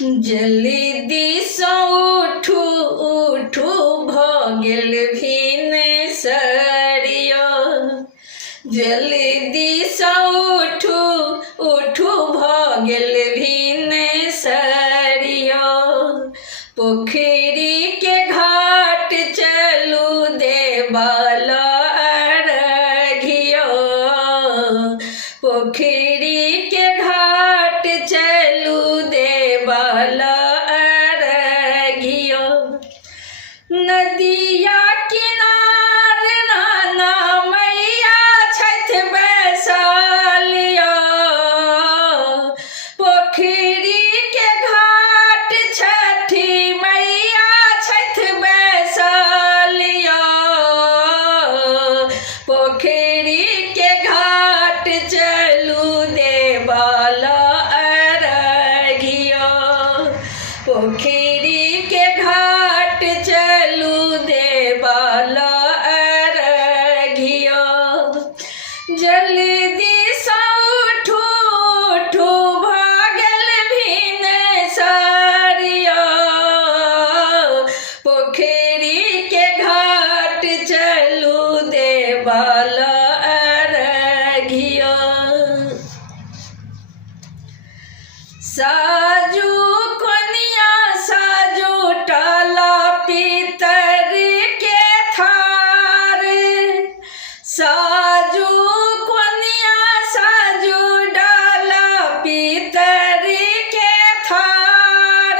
जल्दी सँ उठू उठू भ गेल भिनसरिया। जल्दी सँ उठू उठू भ गेल भिनसरिया। पोखरी के घाट चलू देबाल अर्घिया। पोखरी के घाट चलू देबाल अर्घिया। नदिया किनार नाना मैया छथि बैसलिया। पोखरी के घाट छठी मैया छथि बैसलिया। पोखरी के घाट चलू देबाल अर्घिया। पोखरी के घाट चलू देबाल अर्घिया। जल्दी सँ उठू उठू भ गेल भिनसरिया। पोखरी के घाट चलू देबाल अर्घिया। साजू कोनिया साजू टाला पीतर के थार। साजू कोनिया साजू डाला पीतर के थार।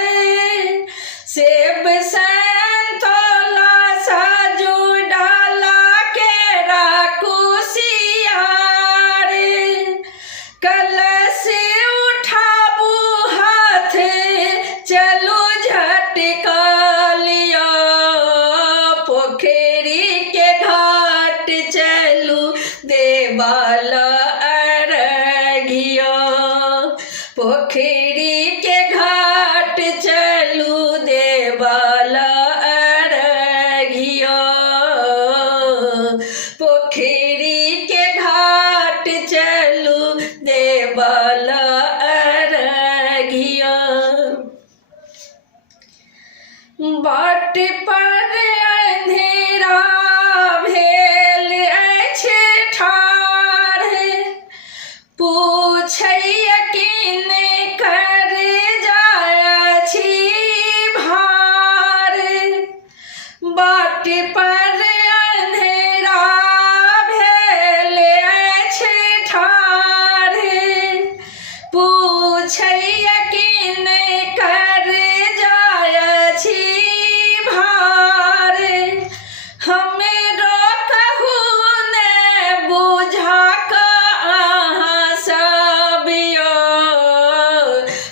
सेब संतोला साजू डाला केरा कुसियार। कलश उठाबू हाथ चलू झटकालिया। पोखरी के घाट चलू देबाल अर्घिया। पोखरी के घाट चलू देबाल अर्घिया। पोखरी के घाट चलू देबाल अर्घिया। बाट पर अंधेरा भेल अछि ठाढ़। पूछैया किने कर जायछि भार। बाट पर अंधेरा भेल अछि ठाढ़। पूछैया किने कर जायछि भार। हमरो कहू ने बुझा अहाँ सबियो।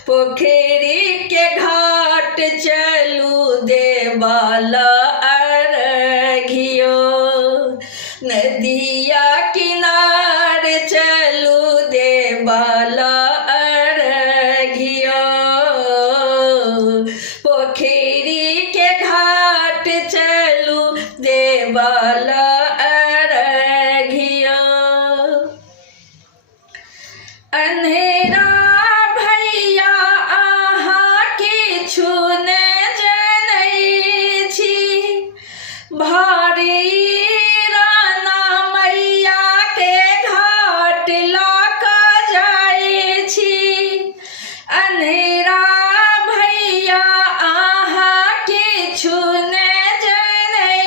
पोखरी के घाट चलू देबाल अर्घिया। नदिया किनार चलू देबाल अर्घिया। पोखरी के घाट चलू देबाल अर्घिया। अंधेरा भैया अहाँ किछु ने जनै छी। भारी राना मैया के घाट लऽ कऽ जाइ छी। अंधेरा भैया अहाँ किछु ने जनै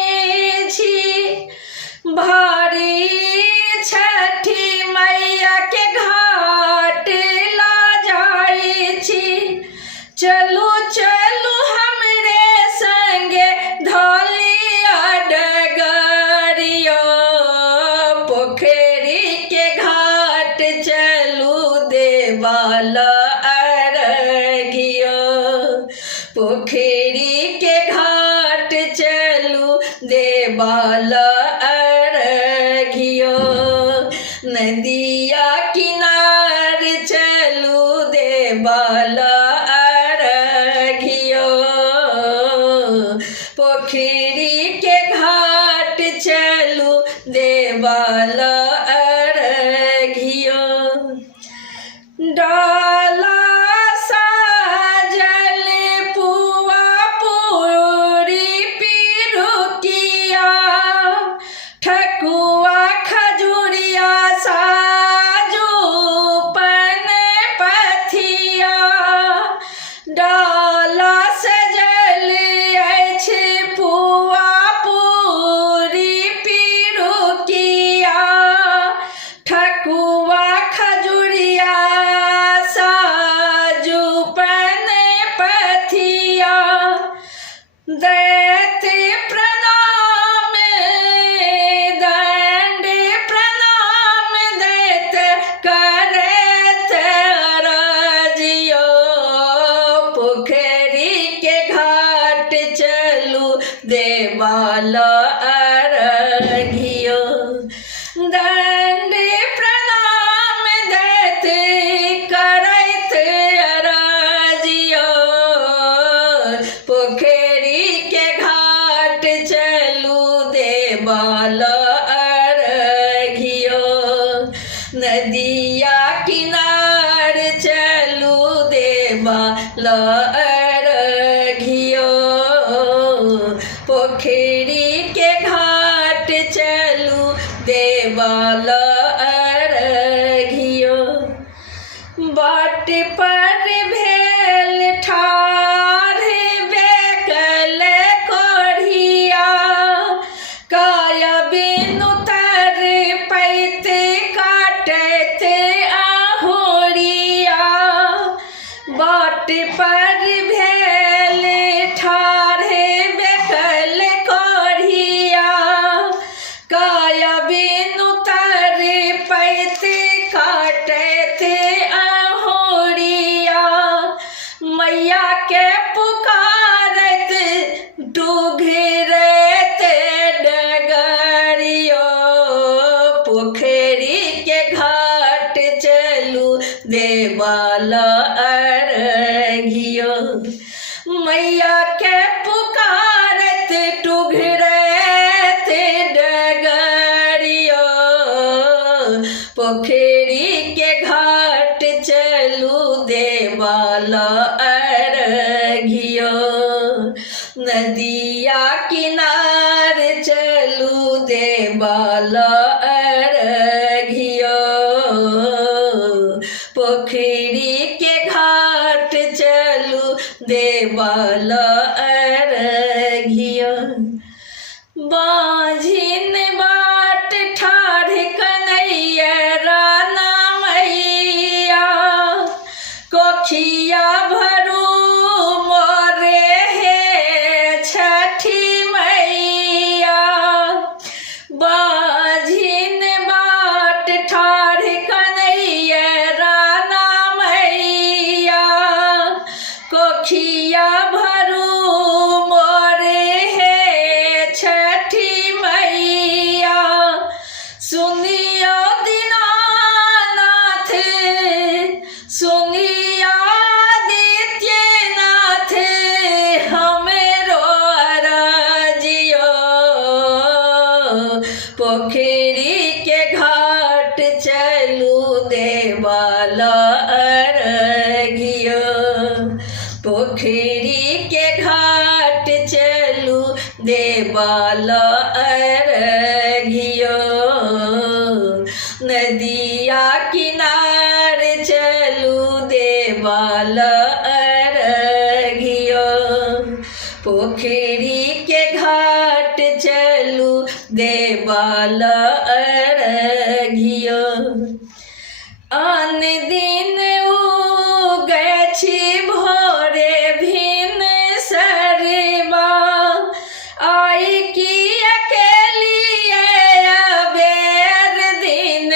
छी। भारी छठी मैया के घाट लऽ जाइ छी। चलू चलू हमरे संगे धलिया डगरिया। पोखरी के घाट चलू देबाल अर्घिया। पोखरी के घाट चलू देबाल अर्घिया। नदिया किनार चलू देबाल अर्घिया। पोखरी के घाट चलू देबाल अर्घिया। डाला साजल थाला सजल अछि पुआ पूरी पिरुकिया ठकुआ खजुरिया साजू पन पथिया दैत प्रणाम दंड प्रणाम दैत करत राजियो पोखरी के घाट चलू देवाल अरघियो दंड प्रणाम दैत करत राजियो पोखरी के घाट चलू देवाल अरघियो नदिया किनार चलू देवाल अरघियो पोखरी के घाट चलू देवाल अरघियो बाट पर भेल ठाढ़ बेकल कोढ़िया काया बिनु तर पैत काटत आहोरिया बाट पर भेल ठाढ़ बेकल कोढ़िया काया बिनु तर पैत काटत आहोरिया मैया के पुकारत डूघरत डगरियो पोखरी के घाट चलू देवाल अरघियो मैया के पुकारत डूघरत डगरियो पोखरी के घाट चलू देवाल अरघियो नदिया किनार चलू देवाल अरघियो पोखरी के घाट चलू देवाल अरघियो बाझिन बाट ठाढ़ कन्हैया राना मैया कोखिया भरू मोरे हे छठी मैया बाझिन बाट ठाढ़ कन्हैया राना मैया कोखिया भरू मोरे हे छठी मैया सुनियो दीनानाथ सुनियो आदित्यनाथ हमरो अरजियो पोखरी के घाट चलू देवाल अरघियो पोखरी के घाट चलू देवाल अरघियो नदिया किनार चलू देवाल अरघियो पोखरी के घाट चलू देवाल अरघियो आन दिन उगै छी भोरे भिन सरबा आई की अकेली अबेर दिन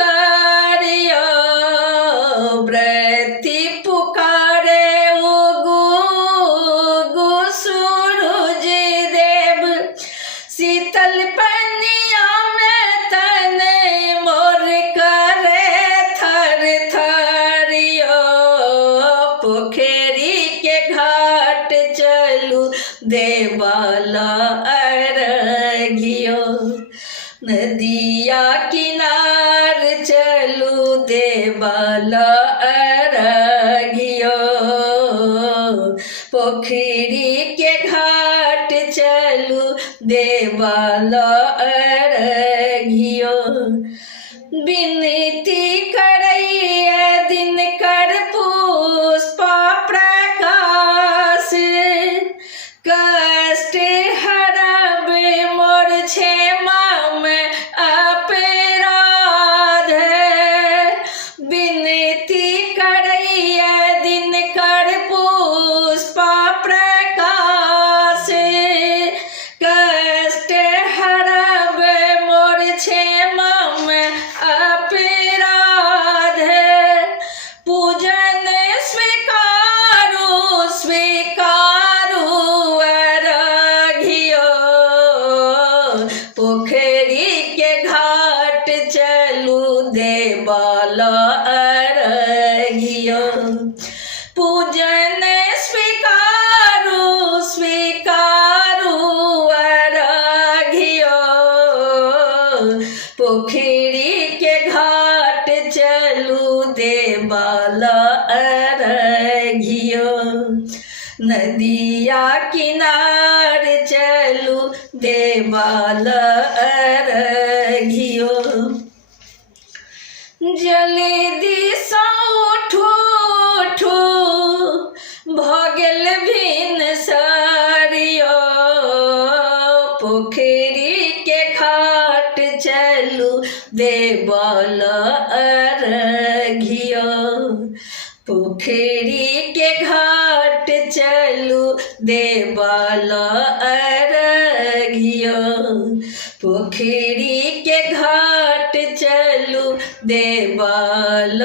करियो व्रती पुकारे उगु उगु सूरज देव शीतल पनिया में तन मोर करे थर थरियो पोखरी के घाट चलू देवाल अरघियो नदिया किनार चलू देवाल अरघियो पोखरी के घाट चलू देवाल अरघियो विनती करैया दिन कर पुष्पा प्रकाश नदिया किनार चलू देवाल अर्घियो जल्दी सँ उठू उठू भऽ गेल भिनसरियो पोखरी के घाट चलू देवाल अर्घियो पोखरी के घाट चलू देवाल अर्घियो पोखरी के घाट चलू देवाल